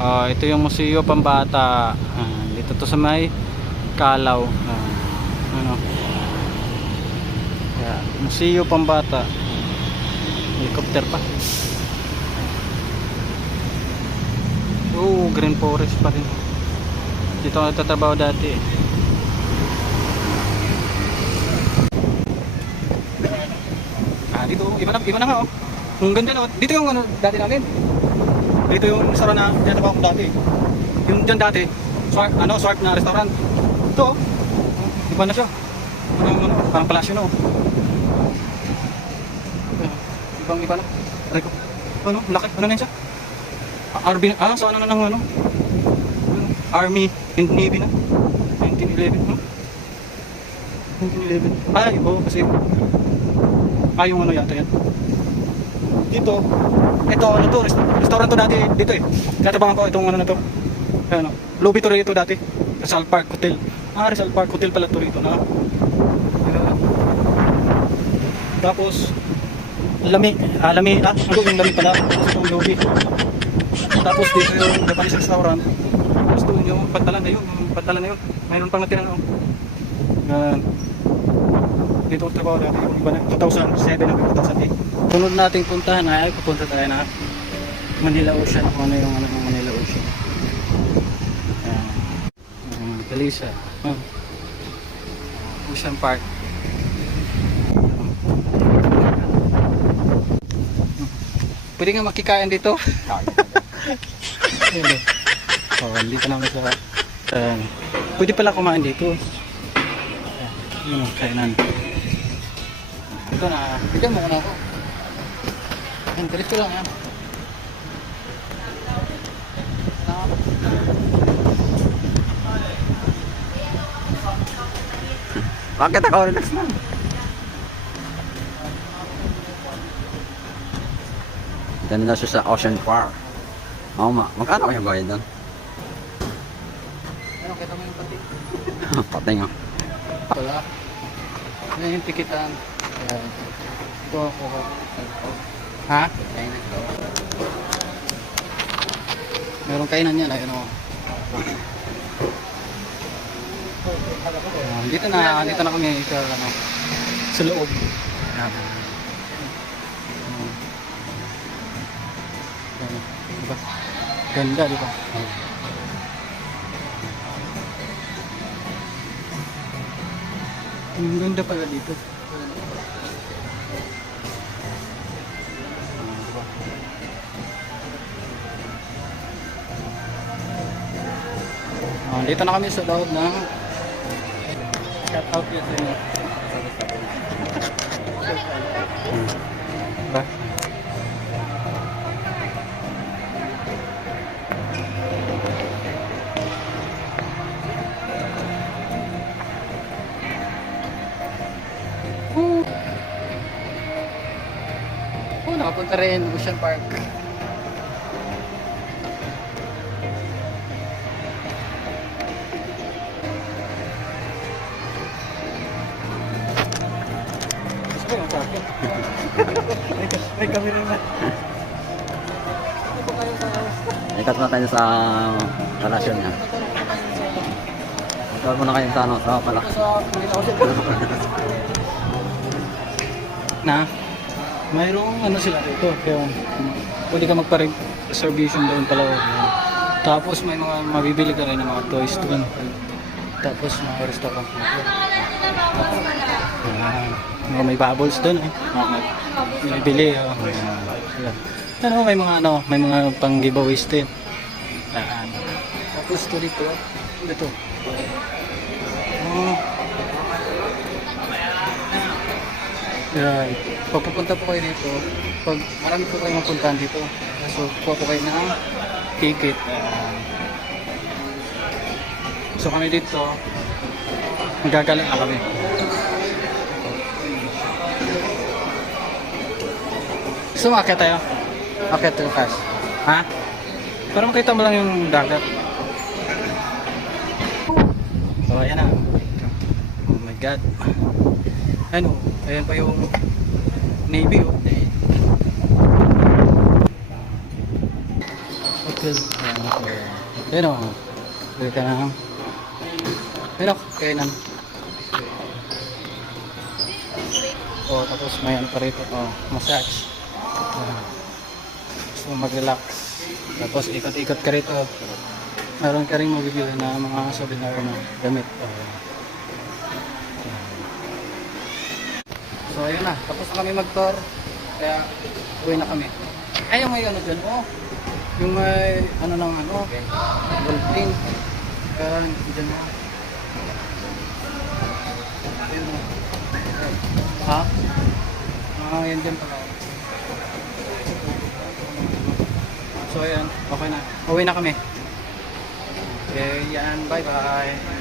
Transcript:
Ito yung Museo Pambata. Dito to sa may Kalaw. Ano? Yeah, Museo Pambata. Helicopter pa. Green forest pa rin. Dito ako nagtatrabaho dati. Dito, iba na nga oh. Ang ganda na. Dito yung ano dati namin. Dito yung restaurant na tinatabaho ko dati. Yung dyan dati, Swarp na restaurant. Ito oh. Iba na siya. Parang palasyo na oh. Ibang iba na. Aray ko. Ano, laki. Ano na yun siya? So ano na ng ano? Army and Navy na. 1911. 1911. Ay, kasi yung ano yata yan. Dito, ito ano to, restaurant to dati dito eh. Tinatrabahan ko itong ano na to. Ano, lobby to rito dati. Rizal Park Hotel. Rizal Park Hotel pala to rito na. Tapos lami yung lami pala itong lobby. Tapos dito yung Japanese restaurant. Tapos doon yung pantalan na yun. Mayroon pang natira no. Dito ko trabaho dati yung iba na 2007 hanggang 2008. Sunod nating puntahan ay pupunta tayo na Manila Ocean. Kung ano yung ng Manila Ocean. Kalisa. Ocean Park. Pwede nga makikain dito. Dito namin sa pwede pala kumain dito. Kainan. Ito na, bigyan mo ko na ako. Interes ko lang yan. Bakit ako relax na? Dito na siya sa Ocean Park. Magkano kayo bayad doon? Ano, kita mo yung pati? Patay nga. Wala. Ano yung tikitan? Ito ako. Ha? Kainan ito. Meron kainan yan. Ayun o. Dito na kami sa loob. Diba? Ganda, diba? Ang ganda pala dito. Dito na kami sa loob ng shout out yun sa inyo. Diba? Nakapunta rin Ocean Park. May camera na. Ikat na tayo sa palasyon niya. Ikat muna kayo sa palak. Mayroong ano sila dito, kaya pwede ka magpa-reservation doon pala. Tapos may mga mabibili ka rin ng mga toys doon. Tapos mga restaurant. May bubbles doon eh. Binibili. May mga pang giveaways din. Tapos dito. Pag pupunta po kayo dito, pag marami po kayo mapuntahan dito, so kuha po kayo ng ticket. So kami dito, magagaling na kami. So makakit tayo? Akit tayo fast. Ha? Para makita mo lang yung dagat. So ayan na. Oh my god. Ano? Ayan pa yung Navy oh. Ayan o. Bili ka ng... Ayan o, kainan. O, tapos may ano pa rito. O, massage. Gusto mo mag-relax. Tapos ikot-ikot ka rito. Meron ka rin mabibili na mga souvenir na gamit. So ayun na, tapos na kami mag-tour. Kaya uwi na kami. Ay, yung may ano dyan, oh. Yung may ano ng ano, ballpen. Kaya dyan mo. Ayun mo. Ha? Yan dyan pala. So ayan, okay na. Uwi na kami. Okay, yan. Bye-bye.